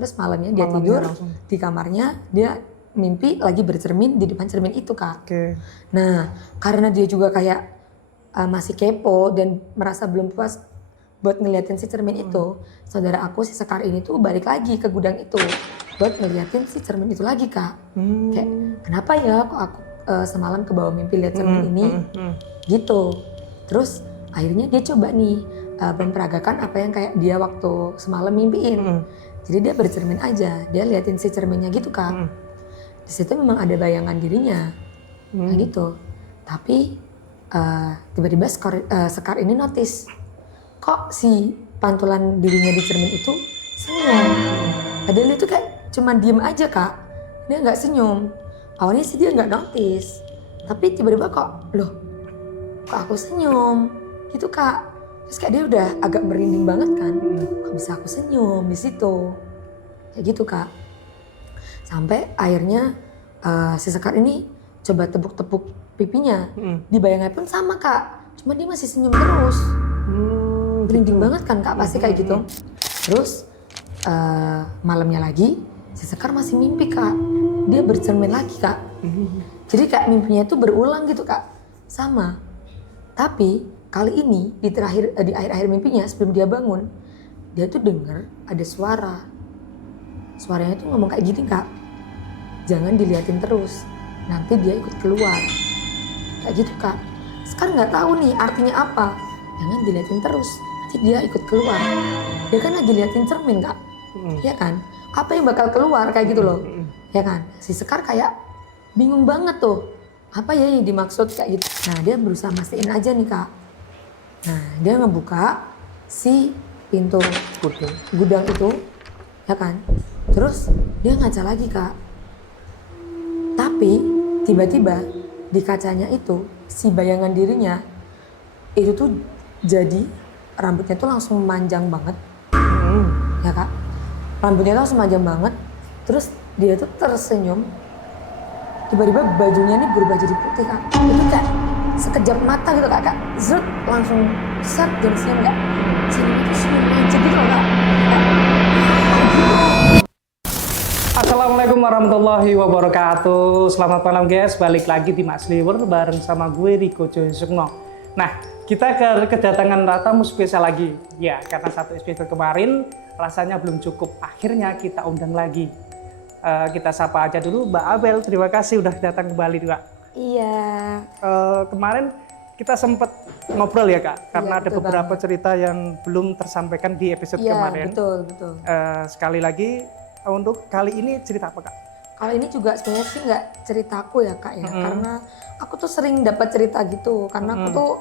Terus malamnya dia tidur di kamarnya, dia mimpi lagi bercermin di depan cermin itu Kak. Nah karena dia juga kayak masih kepo dan merasa belum puas buat ngeliatin si cermin itu, saudara aku si Sekar ini tuh balik lagi ke gudang itu buat ngeliatin si cermin itu lagi Kak. Kayak kenapa ya kok aku semalam ke bawah mimpi lihat cermin ini gitu. Terus akhirnya dia coba nih memperagakan apa yang kayak dia waktu semalam mimpiin. Jadi dia bercermin aja, dia liatin si cerminnya gitu Kak. Di situ memang ada bayangan dirinya, kayak gitu. Tapi tiba-tiba Sekar ini notice, kok si pantulan dirinya di cermin itu senyum. Padahal itu kayak cuman diem aja Kak, dia nggak senyum. Awalnya sih dia nggak notice, tapi tiba-tiba kok, loh kok aku senyum gitu Kak. Terus kayak dia udah agak merinding banget kan, kok bisa aku senyum di situ, kayak gitu Kak. Sampai akhirnya si Sekar ini coba tepuk-tepuk pipinya, di bayangan pun sama Kak, cuma dia masih senyum terus. Merinding banget kan Kak, pasti kayak gitu. Terus malamnya lagi si Sekar masih mimpi Kak, dia bercermin lagi Kak. Jadi kayak mimpinya itu berulang gitu Kak, sama. Tapi kali ini di akhir-akhir mimpinya sebelum dia bangun, dia tuh dengar ada suara. Suaranya tuh ngomong kayak gini Kak, jangan diliatin terus, nanti dia ikut keluar. Kayak gitu Kak. Sekar nggak tahu nih artinya apa, jangan diliatin terus, nanti dia ikut keluar. Dia kan lagi liatin cermin Kak, ya kan? Apa yang bakal keluar kayak gitu loh, ya kan? Si Sekar kayak bingung banget tuh, apa ya yang dimaksud kayak gitu. Nah dia berusaha mastiin aja nih Kak. Nah dia ngebuka si pintu gudang itu, ya kan? Terus dia ngaca lagi Kak. Tapi tiba-tiba di kacanya itu si bayangan dirinya itu tuh jadi rambutnya tuh langsung manjang banget, ya Kak. Rambutnya tuh langsung panjang banget, terus dia tuh tersenyum, tiba-tiba bajunya nih berubah jadi putih Kak. Itu kayak sekejap mata gitu Kak, zut langsung set dan senyum kayak senyum itu senyum aja gitu loh Kak. Assalamualaikum warahmatullahi wabarakatuh. Selamat malam guys, balik lagi di Mas Liwer bareng sama gue Riko Joyosukno. Nah, kita kedatangan tamu spesial lagi. Ya, karena satu episode kemarin rasanya belum cukup, akhirnya kita undang lagi. Kita sapa aja dulu Mbak Abel, terima kasih udah datang kembali Kak. Iya. Kemarin kita sempat ngobrol ya Kak, karena iya, ada beberapa banget. cerita yang belum tersampaikan di episode kemarin. Betul. Sekali lagi, untuk kali ini cerita apa Kak? Kalau ini juga sebenarnya sih nggak ceritaku ya Kak ya, karena aku tuh sering dapat cerita gitu, karena aku tuh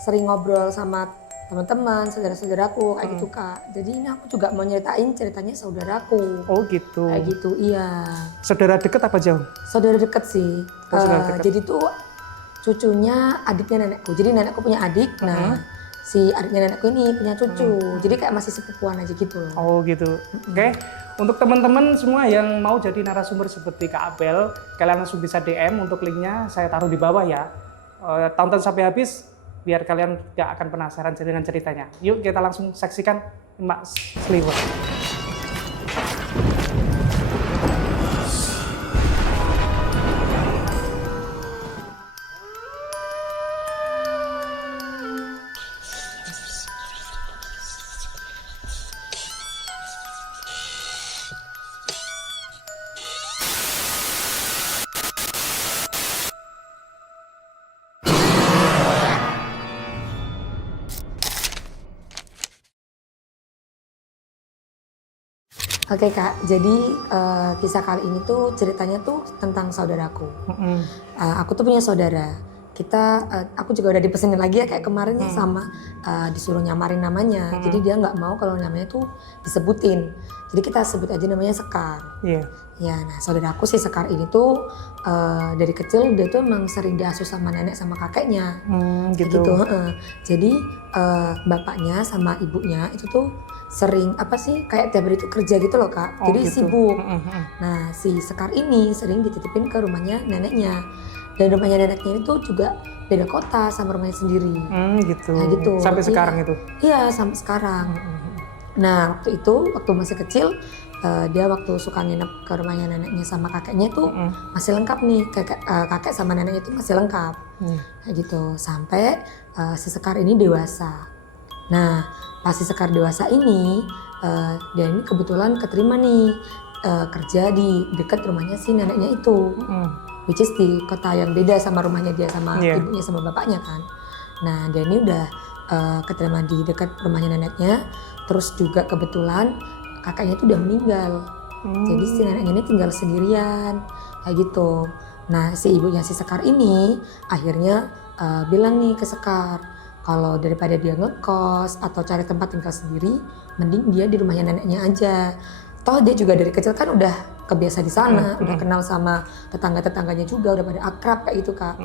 sering ngobrol sama teman-teman, saudara-saudaraku kayak gitu Kak. Jadi ini aku juga mau nyeritain ceritanya saudaraku. Oh gitu. Kayak gitu, iya. Saudara deket apa jauh? Saudara deket sih. Saudara deket. Jadi tuh cucunya adiknya nenekku. Jadi nenekku punya adik, nah si adiknya nenekku ini punya cucu. Jadi kayak masih sepupuan aja gitu loh. Oh gitu. Oke. Untuk teman-teman semua yang mau jadi narasumber seperti Kak Abel, kalian langsung bisa DM untuk linknya saya taruh di bawah ya. Tonton sampai habis biar kalian tidak akan penasaran dengan ceritanya. Yuk kita langsung saksikan Mas Sliwer. Oke Kak, jadi kisah kali ini tuh ceritanya tuh tentang saudaraku. Aku tuh punya saudara. Aku juga udah dipesenin lagi ya kayak kemarin ya sama disuruh nyamarin namanya. Jadi dia nggak mau kalau namanya tuh disebutin. Jadi kita sebut aja namanya Sekar. Iya. Ya, nah saudaraku si Sekar ini tuh dari kecil dia tuh emang sering diasuh sama nenek sama kakeknya. Gitu. Jadi bapaknya sama ibunya itu tuh sering kayak tiap hari itu kerja gitu loh Kak. Oh, jadi gitu. sibuk. Nah si Sekar ini sering dititipin ke rumahnya neneknya. Dan rumahnya neneknya itu juga beda kota sama rumahnya sendiri. Gitu. Nah gitu. Sampai sekarang itu? Iya sampai sekarang. Nah waktu itu, waktu masih kecil, dia waktu suka nginep ke rumahnya neneknya sama kakeknya itu masih lengkap nih, kakek sama neneknya itu masih lengkap. Kayak gitu, sampai si Sekar ini dewasa. Nah pas si Sekar dewasa ini, dia ini kebetulan keterima nih kerja di dekat rumahnya si neneknya itu. Which is di kota yang beda sama rumahnya dia sama ibunya sama bapaknya kan. Nah dia ini udah keterima di dekat rumahnya neneknya. Terus juga kebetulan kakaknya itu udah meninggal. Jadi si neneknya ini tinggal sendirian kayak gitu. Nah si ibunya si Sekar ini akhirnya bilang nih ke Sekar, kalau daripada dia ngekos atau cari tempat tinggal sendiri, mending dia di rumahnya neneknya aja. Toh dia juga dari kecil kan udah kebiasa di sana, udah kenal sama tetangga-tetangganya juga, udah pada akrab kayak gitu Kak.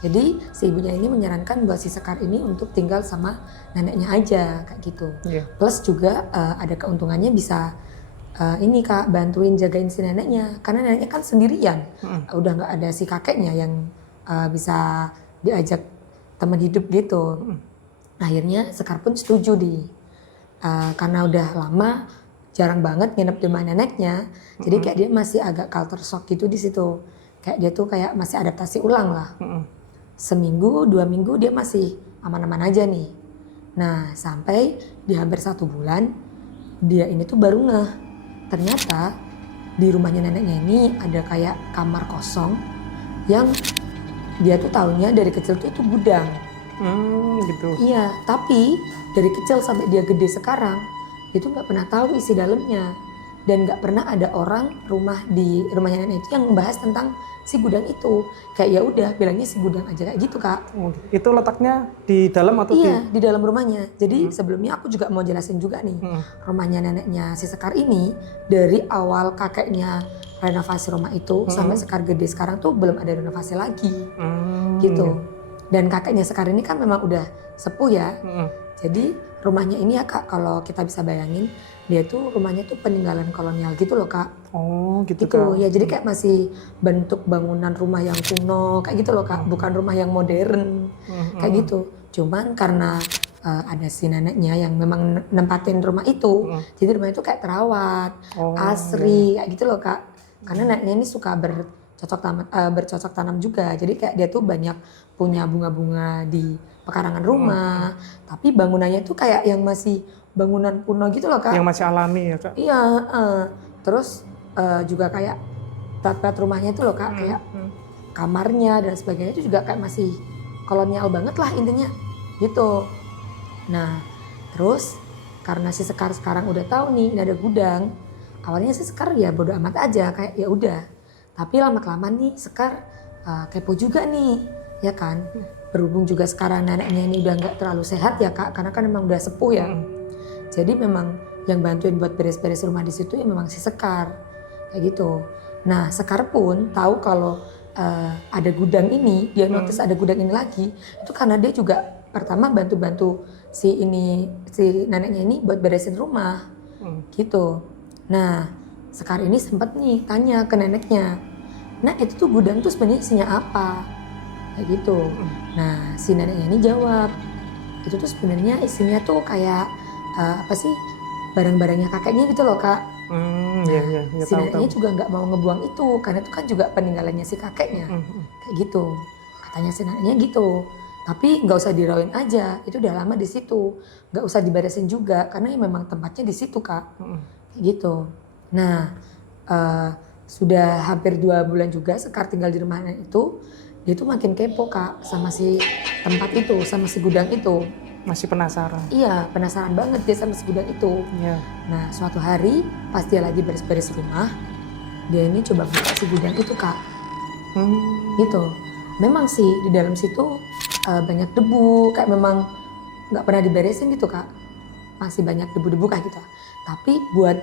Jadi si ibunya ini menyarankan buat si Sekar ini untuk tinggal sama neneknya aja kayak gitu. Plus juga ada keuntungannya bisa ini Kak, bantuin jagain si neneknya, karena neneknya kan sendirian, udah nggak ada si kakeknya yang bisa diajak teman hidup gitu. Akhirnya Sekar pun setuju karena udah lama jarang banget nginep di rumah neneknya, jadi kayak dia masih agak culture shock gitu di situ, kayak dia tuh kayak masih adaptasi ulang lah. Seminggu, 2 minggu dia masih aman-aman aja nih. Nah sampai di hampir 1 bulan dia ini tuh baru ngeh, ternyata di rumahnya neneknya ini ada kayak kamar kosong yang dia tuh taunya dari kecil tuh itu gudang. Gitu. Iya, tapi dari kecil sampai dia gede sekarang itu nggak pernah tahu isi dalamnya, dan nggak pernah ada orang di rumahnya nenek itu yang membahas tentang si gudang itu. Kayak ya udah bilangnya si gudang aja kayak gitu Kak. Itu letaknya di dalam atau Iya, di dalam rumahnya. Jadi sebelumnya aku juga mau jelasin juga nih, rumahnya neneknya si Sekar ini dari awal kakeknya renovasi rumah itu sampai Sekar gede sekarang tuh belum ada renovasi lagi, gitu. Dan kakeknya Sekar ini kan memang udah sepuh ya. Jadi rumahnya ini ya Kak, kalau kita bisa bayangin, dia tuh rumahnya tuh peninggalan kolonial gitu loh Kak. Oh gitu Gitu Kak. ya, jadi kayak masih bentuk bangunan rumah yang kuno kayak gitu loh Kak, bukan rumah yang modern kayak gitu. Cuman karena ada si neneknya yang memang nempatin rumah itu, jadi rumah itu kayak terawat, asri kayak gitu loh Kak. Karena neneknya ini suka bercocok tanam juga, jadi kayak dia tuh banyak punya bunga-bunga di pekarangan rumah, tapi bangunannya tuh kayak yang masih bangunan kuno gitu loh Kak. Yang masih alami ya Kak. Iya, terus juga kayak plat-plat rumahnya itu loh Kak, kayak kamarnya dan sebagainya itu juga kayak masih kolonial banget lah intinya gitu. Nah terus karena si Sekar sekarang udah tahu nih ini ada gudang, awalnya si Sekar ya bodo amat aja kayak ya udah. Tapi lama-kelamaan nih Sekar kepo juga nih, ya kan. Berhubung juga sekarang neneknya ini udah nggak terlalu sehat ya Kak, karena kan memang udah sepuh ya. Jadi memang yang bantuin buat beres-beres rumah di situ ya memang si Sekar kayak gitu. Nah Sekar pun tahu kalau ada gudang ini, dia notice ada gudang ini lagi, itu karena dia juga pertama bantu-bantu si neneknya ini buat beresin rumah gitu. Nah Sekar ini sempat nih tanya ke neneknya, nah itu tuh gudang tuh sebenarnya isinya apa kayak gitu. Nah si neneknya ini jawab, itu tuh sebenarnya isinya tuh kayak apa sih, barang-barangnya kakeknya gitu loh Kak. Si neneknya juga nggak mau ngebuang itu karena itu kan juga peninggalannya si kakeknya kayak gitu. Katanya si neneknya gitu, tapi nggak usah dirawain aja, itu udah lama di situ, nggak usah diberesin juga karena ya memang tempatnya di situ Kak, kayak gitu. Nah sudah hampir 2 bulan juga Sekar tinggal di rumahnya itu, dia tuh makin kepo Kak sama si tempat itu, sama si gudang itu. Masih penasaran? Iya, penasaran banget dia sama si gudang itu. Nah suatu hari pas dia lagi beres-beres rumah, dia ini coba buka si gudang itu Kak. Gitu. Memang sih di dalam situ banyak debu, kayak memang nggak pernah diberesin gitu Kak. Masih banyak debu-debu kayak gitu. Tapi buat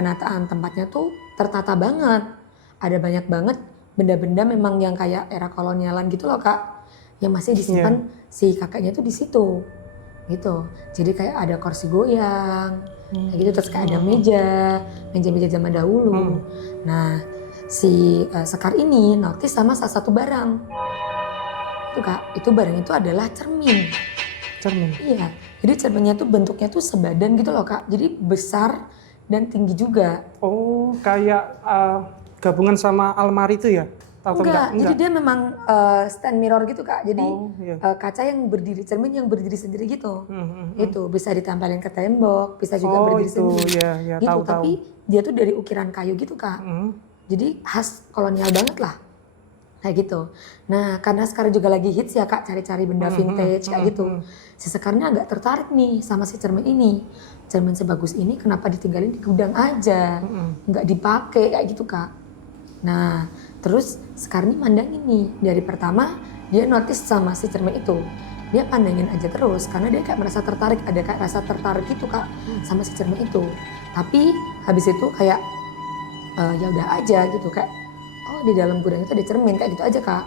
penataan tempatnya tuh tertata banget. Ada banyak banget benda-benda memang yang kayak era kolonialan gitu loh Kak, yang masih disimpan si kakeknya tuh di situ gitu. Jadi kayak ada kursi goyang kayak gitu, terus kayak ada meja zaman dahulu. Nah si Sekar ini notice sama salah satu barang itu Kak, itu barang itu adalah cermin. Cermin. Iya, jadi cerminnya tuh bentuknya tuh sebadan gitu loh Kak. Jadi besar dan tinggi juga. Oh, kayak gabungan sama almari itu ya? Atau Enggak, jadi dia memang stand mirror gitu Kak. Jadi Oh, iya. kaca yang berdiri, cermin yang berdiri sendiri gitu. Hmm. Itu bisa ditempelin ke tembok, bisa juga Oh, berdiri itu sendiri. ya, Gitu, tahu. tapi dia tuh dari ukiran kayu gitu Kak. Jadi khas kolonial banget lah. Kayak gitu. Nah, karena sekarang juga lagi hits ya Kak, cari-cari benda vintage kayak gitu. Si Sekarnya agak tertarik nih sama si cermin ini. Cermin sebagus ini kenapa ditinggalin di gudang aja? Nggak dipakai kayak gitu Kak. Nah, terus Sekar ini mandangin nih. Dari pertama dia notice sama si cermin itu. Dia pandangin aja terus karena dia kayak merasa tertarik, ada kayak rasa tertarik gitu Kak sama si cermin itu. Tapi habis itu kayak ya udah aja gitu kayak oh di dalam gudang itu ada cermin kayak gitu aja Kak.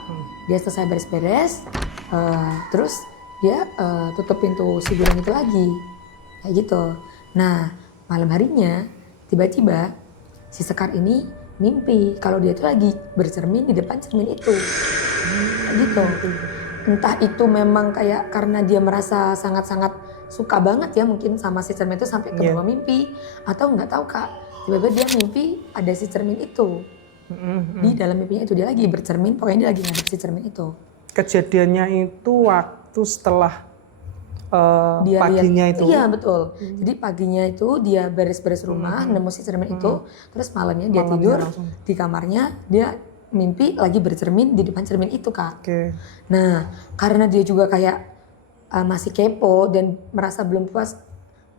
Dia selesai beres-beres, terus dia tutup pintu si gudang itu lagi kayak gitu. Nah malam harinya tiba-tiba si Sekar ini mimpi kalau dia tuh lagi bercermin di depan cermin itu kayak gitu. Entah itu memang kayak karena dia merasa sangat-sangat suka banget ya mungkin sama si cermin itu sampai ke bawah mimpi, atau nggak tahu Kak, tiba-tiba dia mimpi ada si cermin itu. Di dalam mimpinya itu dia lagi bercermin, pokoknya dia lagi ngadep si cermin itu. Kejadiannya itu waktu setelah Dia paginya lihat, itu. iya betul. Jadi paginya itu dia beres-beres rumah, nemu si cermin itu, terus malamnya dia tidur langsung. di kamarnya, dia mimpi lagi bercermin di depan cermin itu Kak. Nah karena dia juga kayak masih kepo dan merasa belum puas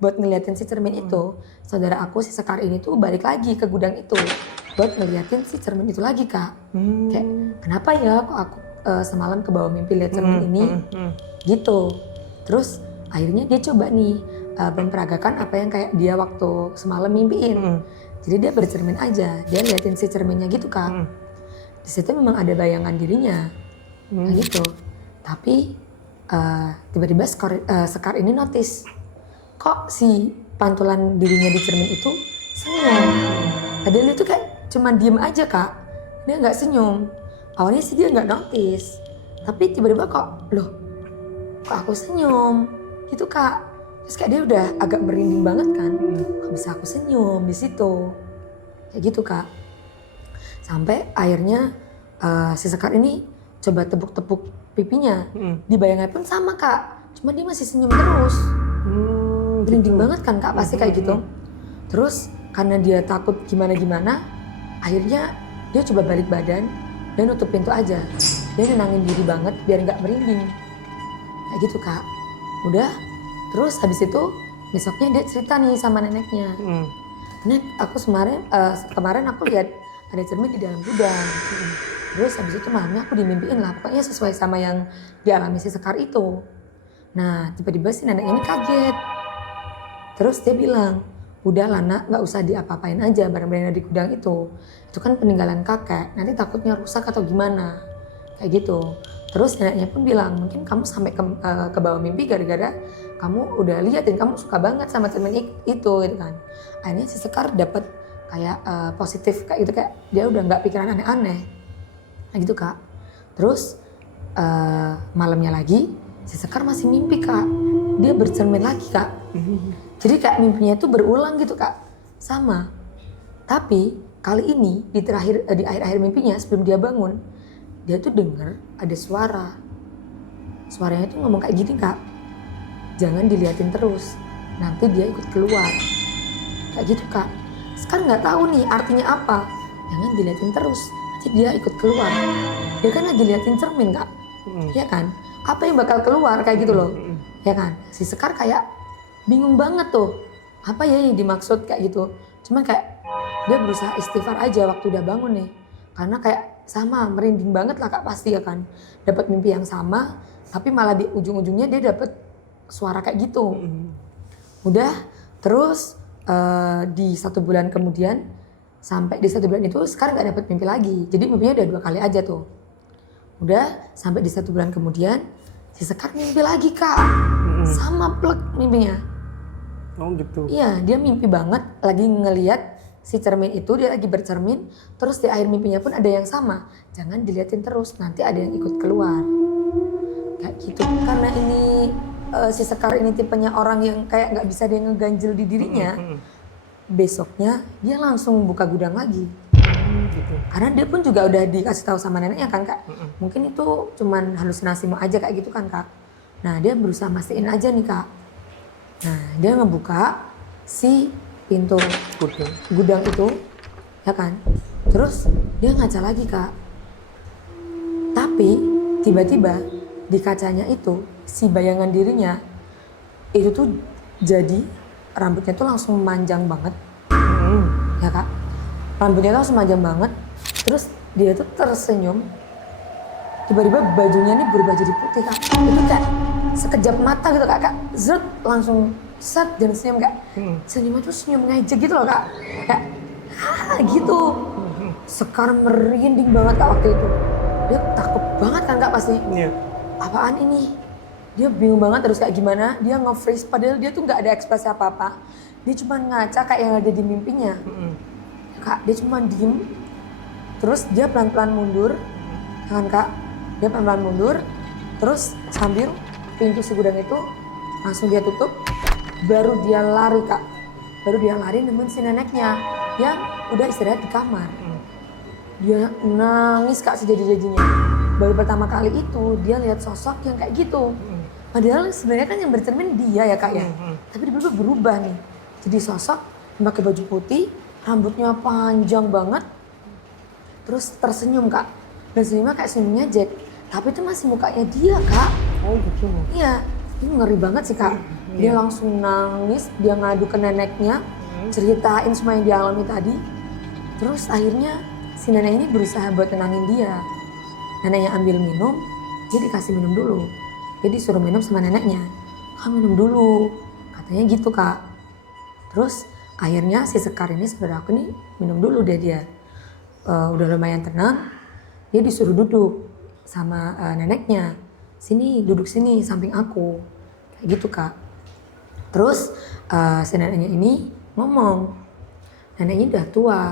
buat ngeliatin si cermin itu, saudara aku si Sekar ini tuh balik lagi ke gudang itu buat ngeliatin si cermin itu lagi Kak. Kayak kenapa ya kok aku semalam ke bawah mimpi lihat cermin ini gitu. Terus akhirnya dia coba nih memperagakan apa yang kayak dia waktu semalam mimpiin. Jadi dia bercermin aja, dia liatin si cerminnya gitu Kak. Di situ memang ada bayangan dirinya kayak gitu. Tapi tiba-tiba Sekar ini notice kok si pantulan dirinya di cermin itu senyum. Padahal dia tuh kayak cuma diem aja Kak, dia nggak senyum. Awalnya sih dia nggak notice, tapi tiba-tiba kok aku senyum gitu Kak. Terus kayak dia udah agak merinding banget kan, kok bisa aku senyum di situ kayak gitu Kak. Sampai akhirnya si Sekar ini coba tepuk-tepuk pipinya, di bayangan pun sama Kak, cuma dia masih senyum terus. Merinding banget kan Kak, pasti kayak gitu. Terus karena dia takut gimana-gimana, akhirnya dia coba balik badan dan nutup pintu aja. Dia nenangin diri banget biar nggak merinding. Kayak gitu Kak. Udah, terus habis itu besoknya dia cerita nih sama neneknya. Nek, aku kemarin aku lihat ada cermin di dalam gudang. Terus habis itu malamnya aku dimimpiin lah, pokoknya sesuai sama yang dialami si Sekar itu. Nah tiba-tiba si nenek ini kaget. Terus dia bilang, udah lah nak, gak usah diapa-apain aja barang-barang di gudang itu. Itu kan peninggalan kakek, nanti takutnya rusak atau gimana. Kayak gitu. Terus neneknya pun bilang, mungkin kamu sampai ke bawah mimpi gara-gara kamu udah liatin, kamu suka banget sama cermin itu gitu kan. Akhirnya si Sekar dapat kayak positif kayak gitu, kayak dia udah gak pikiran aneh-aneh. Kayak gitu Kak. Terus malamnya lagi, si Sekar masih mimpi Kak. Dia bercermin lagi Kak. Jadi kayak mimpinya itu berulang gitu Kak, sama. Tapi kali ini di akhir-akhir mimpinya sebelum dia bangun, dia tuh dengar ada suara. Suaranya tuh ngomong kayak gini Kak, jangan diliatin terus, nanti dia ikut keluar. Kayak gitu Kak. Sekarang nggak tahu nih artinya apa, jangan diliatin terus, nanti dia ikut keluar. Dia kan lagi liatin cermin Kak, ya kan? Apa yang bakal keluar kayak gitu loh, ya kan? Si Sekar kayak bingung banget tuh, apa ya yang dimaksud kayak gitu. Cuman kayak dia berusaha istighfar aja waktu udah bangun nih. Karena kayak sama, merinding banget lah Kak pasti ya kan. Dapat mimpi yang sama, tapi malah di ujung-ujungnya dia dapat suara kayak gitu. Udah, terus di 1 bulan kemudian, sampai di 1 bulan itu sekarang gak dapat mimpi lagi. Jadi mimpinya udah 2 kali aja tuh. Udah, sampai di 1 bulan kemudian, si Sekar mimpi lagi Kak. Sama plek mimpinya. Oh gitu. Iya, dia mimpi banget lagi ngeliat si cermin itu, dia lagi bercermin, terus di akhir mimpinya pun ada yang sama. Jangan diliatin terus, nanti ada yang ikut keluar. Kayak gitu. Karena ini si Sekar ini tipenya orang yang kayak nggak bisa dia ngeganjel di dirinya, besoknya dia langsung buka gudang lagi. Gitu. Karena dia pun juga udah dikasih tahu sama neneknya kan kak, mungkin itu cuman halusinasimu aja kayak gitu kan kak. Nah dia berusaha mastiin aja nih kak. Nah dia ngebuka si pintu gudang itu, ya kan. Terus dia ngaca lagi kak. Tapi tiba-tiba di kacanya itu si bayangan dirinya itu tuh jadi rambutnya tuh langsung manjang banget, ya kak. Rambutnya tuh langsung manjang banget. Terus dia tuh tersenyum. Tiba-tiba bajunya ini berubah jadi putih kak. Itu kayak sekejap mata gitu kak. Zut langsung set dan senyum kak. Senyumnya tuh senyum ngejek gitu loh kak. Kayak gitu. Sekar merinding banget kak waktu itu. Dia takut banget kan kak pasti. Apaan ini? Dia bingung banget terus kayak gimana. Dia nge-freeze padahal dia tuh nggak ada ekspresi apa-apa. Dia cuma ngaca kayak yang ada di mimpinya. Kak, dia cuma diem. Terus dia pelan-pelan mundur. Kan kak? Dia pelan-pelan mundur. Terus sambil pintu si gudang itu langsung dia tutup. Baru dia lari kak. Baru dia lari nemuin si neneknya yang udah istirahat di kamar. Dia nangis kak sejadi-jadinya. Baru pertama kali itu dia lihat sosok yang kayak gitu. Padahal sebenarnya kan yang bercermin dia ya kak ya. Tapi dia berubah nih. Jadi sosok pakai baju putih, rambutnya panjang banget. Terus tersenyum kak. Dan senyumnya kayak senyumnya Jack. Tapi itu masih mukanya dia kak. Oh gitu. Iya, ini ngeri banget sih kak. Dia langsung nangis, dia ngadu ke neneknya. Ceritain semua yang dia alami tadi. Terus akhirnya si nenek ini berusaha buat tenangin dia. Neneknya ambil minum, dia dikasih minum dulu. Dia disuruh minum sama neneknya. Kamu minum dulu, katanya gitu kak. Terus akhirnya si Sekar ini saudara aku nih minum dulu deh dia. Udah lumayan tenang, dia disuruh duduk sama neneknya. Sini, duduk sini samping aku. Kayak gitu kak. Terus si neneknya ini ngomong, neneknya udah tua.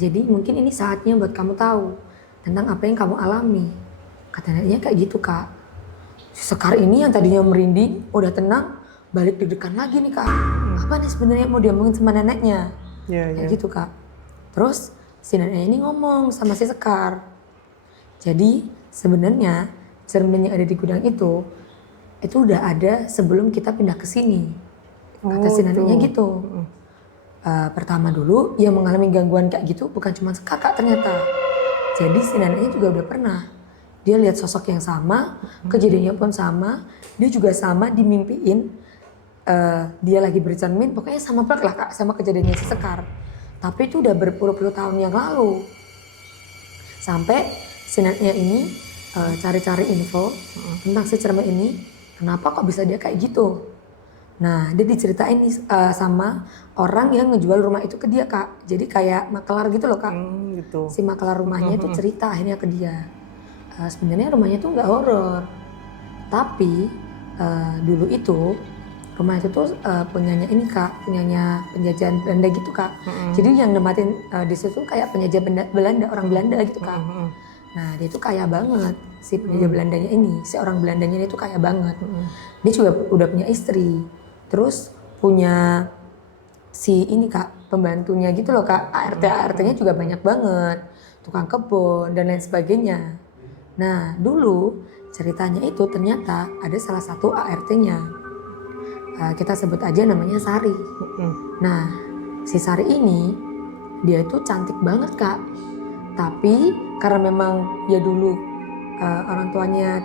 Jadi mungkin ini saatnya buat kamu tahu tentang apa yang kamu alami. Kata neneknya kayak gitu kak. Sekar ini yang tadinya merinding, udah tenang, balik deg-degan lagi nih kak. Apa nih sebenarnya mau diomongin sama neneknya? Kayak gitu kak. Terus si neneknya ini ngomong sama si Sekar. Jadi sebenarnya cermin yang ada di gudang itu udah ada sebelum kita pindah ke sini. Kata si neneknya gitu. Pertama dulu yang mengalami gangguan kayak gitu bukan cuma kakak ternyata. Jadi si neneknya juga udah pernah. Dia lihat sosok yang sama, kejadiannya pun sama. Dia juga sama dimimpiin. Dia lagi bercermin, pokoknya sama plek lah kak, sama kejadiannya si Sekar. Tapi itu udah berpuluh-puluh tahun yang lalu. Sampai si neneknya ini cari-cari info tentang si cermin ini. Kenapa kok bisa dia kayak gitu? Nah, dia diceritain sama orang yang ngejual rumah itu ke dia kak. Jadi kayak makelar gitu loh kak. Gitu. Si makelar rumahnya itu cerita akhirnya ke dia. Sebenarnya rumahnya tuh nggak horor. Tapi dulu itu rumah itu tuh punyanya ini kak, punyanya penjajahan Belanda gitu kak. Jadi yang nempatin di situ kayak penjajah Belanda, orang Belanda gitu kak. Nah dia tuh kaya banget si penjajah Belandanya ini, si orang Belandanya ini tuh kaya banget. Dia juga udah punya istri, terus punya si ini kak pembantunya gitu loh kak. ART-nya juga banyak banget, tukang kebun dan lain sebagainya. Nah dulu ceritanya itu ternyata ada salah satu ART-nya. Kita sebut aja namanya Sari. Nah si Sari ini dia itu cantik banget kak. Tapi karena memang ya dulu orang tuanya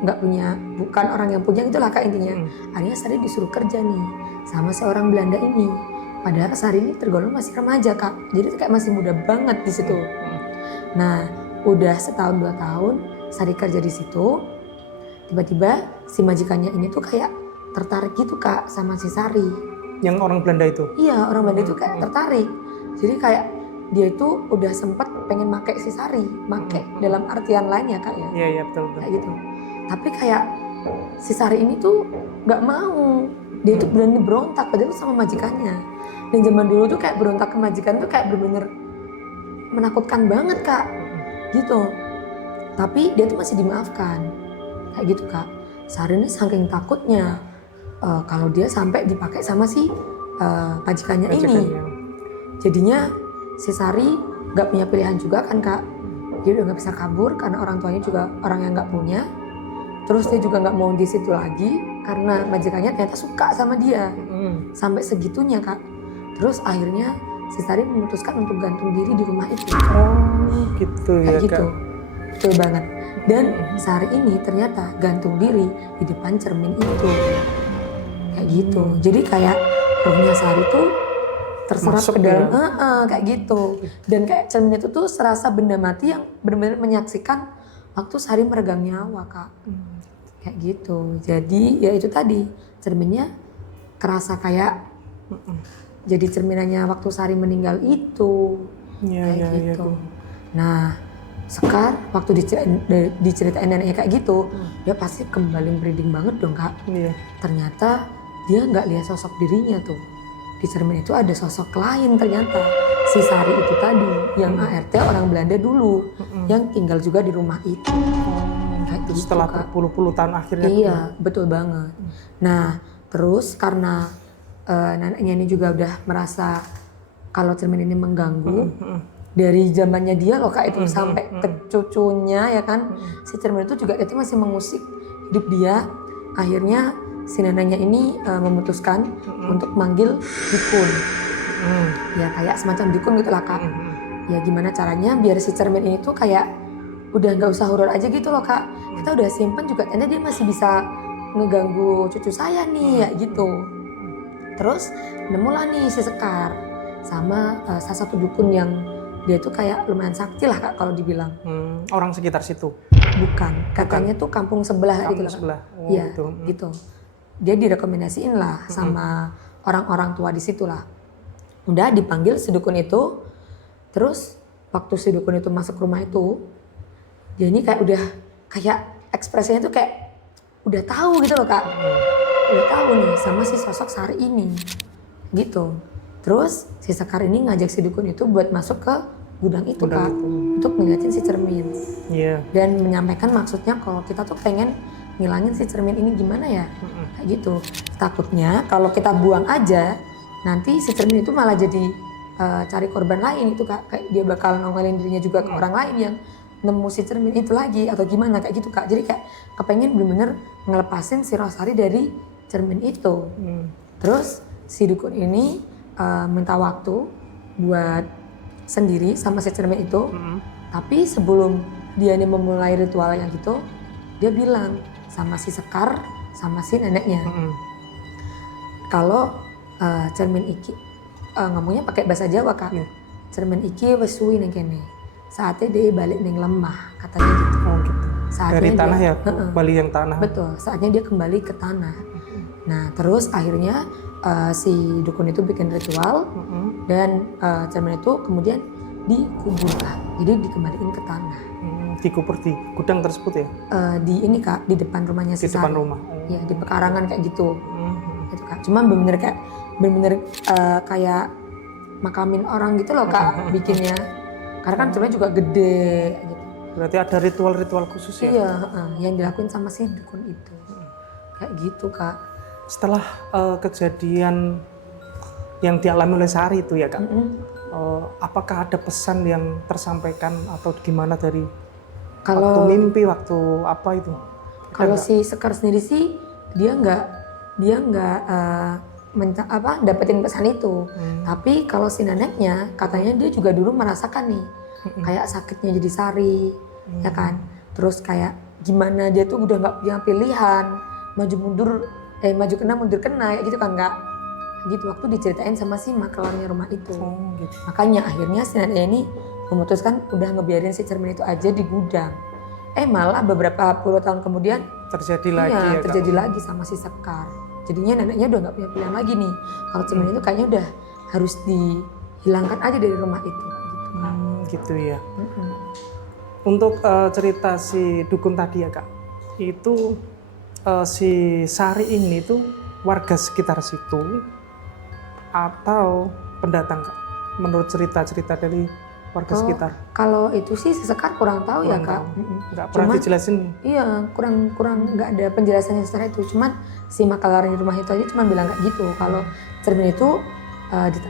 nggak punya, bukan orang yang punya itulah kak intinya. Akhirnya Sari disuruh kerja nih sama seorang Belanda ini. Padahal Sari ini tergolong masih remaja kak. Jadi kayak masih muda banget di situ. Nah udah setahun 2 tahun Sari kerja di situ. Tiba-tiba si majikannya ini tuh kayak tertarik gitu kak sama si Sari. Yang orang Belanda itu? Iya, orang Belanda itu kayak tertarik. Jadi kayak dia itu udah sempat pengen make si Sari, make dalam artian lain ya kak ya. Iya betul. Kayak gitu. Tapi kayak si Sari ini tuh nggak mau. Dia tuh berani berontak padahal sama majikannya. Dan zaman dulu tuh kayak berontak ke majikan tuh kayak bener-bener menakutkan banget kak. Gitu. Tapi dia tuh masih dimaafkan. Kayak gitu kak. Sari ini saking takutnya kalau dia sampai dipakai sama si majikannya ini. Jadinya si Sari nggak punya pilihan juga kan Kak. Dia udah nggak bisa kabur karena orang tuanya juga orang yang nggak punya. Terus dia juga nggak mau di situ lagi karena majikannya ternyata suka sama dia. Sampai segitunya Kak. Terus akhirnya si Sari memutuskan untuk gantung diri di rumah itu. Oh gitu ya kayak gitu. Kak. Betul banget. Dan Sari ini ternyata gantung diri di depan cermin itu. Kayak gitu. Jadi kayak rohnya Sari tuh terserap Masuk ke dalam ya? kayak gitu. Dan kayak cermin itu tuh serasa benda mati yang benar-benar menyaksikan waktu Sari meregang nyawa Kak. Kayak gitu. Jadi ya itu tadi cerminnya kerasa kayak jadi cerminannya waktu Sari meninggal itu. Kayak gitu. Nah Sekar waktu diceritain neneknya kayak gitu, dia pasti kembali merinding banget dong Kak. Ternyata dia nggak lihat sosok dirinya tuh. Di cermin itu ada sosok lain ternyata. Si Sari itu tadi, yang ART orang Belanda dulu, yang tinggal juga di rumah itu. Kayak gitu, Setelah Kak. berpuluh-puluh tahun akhirnya. Iya, betul banget. Nah, terus karena neneknya ini juga udah merasa kalau cermin ini mengganggu, dari zamannya dia loh Kak itu sampai ke cucunya ya kan, si cermin itu juga itu masih mengusik hidup dia. Akhirnya si neneknya ini memutuskan untuk manggil dukun. Ya kayak semacam dukun gitu lah Kak. Ya gimana caranya biar si cermin ini tuh kayak udah nggak usah horor aja gitu loh Kak. Kita udah simpen juga ternyata dia masih bisa ngeganggu cucu saya nih ya gitu. Terus nemulah nih si Sekar sama salah satu dukun yang dia tuh kayak lumayan sakti lah Kak kalau dibilang. Orang sekitar situ? Bukan, katanya tuh kampung sebelah Kampung gitu. sebelah. Iya, gitu. Dia direkomendasiin lah sama orang-orang tua di situ lah. Udah dipanggil si dukun itu, terus waktu si dukun itu masuk rumah itu, dia ini kayak udah kayak ekspresinya tuh kayak udah tahu gitu loh Kak. Udah tahu nih sama si sosok Sari ini, gitu. Terus si Sekar ini ngajak si dukun itu buat masuk ke gudang itu Kak, untuk ngeliatin si cermin. Dan menyampaikan maksudnya kalau kita tuh pengen ngilangin si cermin ini gimana ya, kayak gitu. Takutnya kalau kita buang aja, nanti si cermin itu malah jadi cari korban lain itu Kak. Kayak dia bakal nongolin dirinya juga ke orang lain yang nemu si cermin itu lagi atau gimana kayak gitu Kak. Jadi kayak kepengen bener-bener ngelepasin si Rosari dari cermin itu. Terus si dukun ini minta waktu buat sendiri sama si cermin itu. Tapi sebelum dia ini memulai ritual yang gitu, dia bilang sama si Sekar sama si neneknya. Kalau cermin iki ngomongnya pakai bahasa Jawa Kak. Cermin iki wis suwi ning kene. Saatnya dia balik ning lemah katanya gitu. Gitu. Saatnya dari tanah dia, ya, balik yang tanah. Betul, saatnya dia kembali ke tanah. Nah terus akhirnya si dukun itu bikin ritual dan cermin itu kemudian dikuburkan, jadi dikembalikan ke tanah. Dikubur di gudang tersebut ya? Di ini Kak, di depan rumahnya si Sari. Di depan rumah? Iya, di pekarangan kayak gitu. Gitu Kak, cuman bener-bener kayak makamin orang gitu loh Kak bikinnya. Karena kan cerminnya juga gede gitu. Berarti ada ritual-ritual khusus ya? Iya, yang dilakuin sama si dukun itu. Kayak gitu Kak. Setelah kejadian yang dialami oleh Sari itu ya Kak, apakah ada pesan yang tersampaikan atau gimana dari waktu mimpi, waktu apa itu? Kalau si Sekar sendiri sih dia nggak dapetin pesan itu. Tapi kalau si neneknya katanya dia juga dulu merasakan nih kayak sakitnya jadi Sari, ya kan. Terus kayak gimana dia tuh udah nggak punya pilihan, maju kena mundur kena ya gitu kan Kak. Gitu waktu diceritain sama si makelarnya rumah itu. Gitu. Makanya akhirnya si neneknya ini memutuskan udah ngebiarin si cermin itu aja di gudang. Malah beberapa puluh tahun kemudian terjadi lagi sama si Sekar. Jadinya neneknya udah nggak punya pilihan lagi nih. Kalau cermin itu kayaknya udah harus dihilangkan aja dari rumah itu. Gitu ya. Untuk cerita si dukun tadi ya Kak, itu si Sari ini tuh warga sekitar situ atau pendatang Kak? Menurut cerita-cerita dari warga sekitar? Kalau itu sih sesekar kurang tahu ya Kak. Nggak pernah dijelasin? Iya, kurang nggak ada penjelasannya secara itu. Cuman si maklar di rumah itu aja cuma bilang kayak gitu. Kalau cermin itu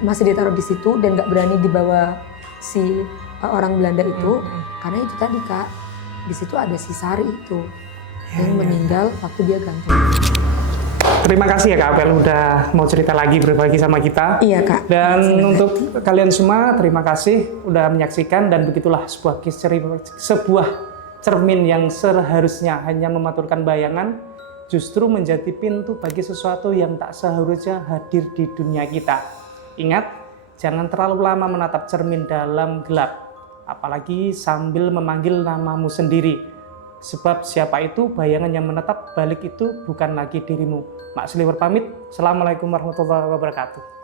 masih ditaruh di situ dan nggak berani dibawa si orang Belanda itu, karena itu tadi Kak, di situ ada si Sari itu yang meninggal waktu dia gantung. Terima kasih ya Kak Apel udah mau cerita lagi, berbagi sama kita. Iya Kak. Dan untuk kalian semua terima kasih udah menyaksikan, dan begitulah sebuah cermin yang seharusnya hanya mematurkan bayangan justru menjadi pintu bagi sesuatu yang tak seharusnya hadir di dunia kita. Ingat, jangan terlalu lama menatap cermin dalam gelap, apalagi sambil memanggil namamu sendiri. Sebab siapa itu bayangan yang menetap balik itu bukan lagi dirimu. Mak Sliwer pamit. Assalamualaikum warahmatullahi wabarakatuh.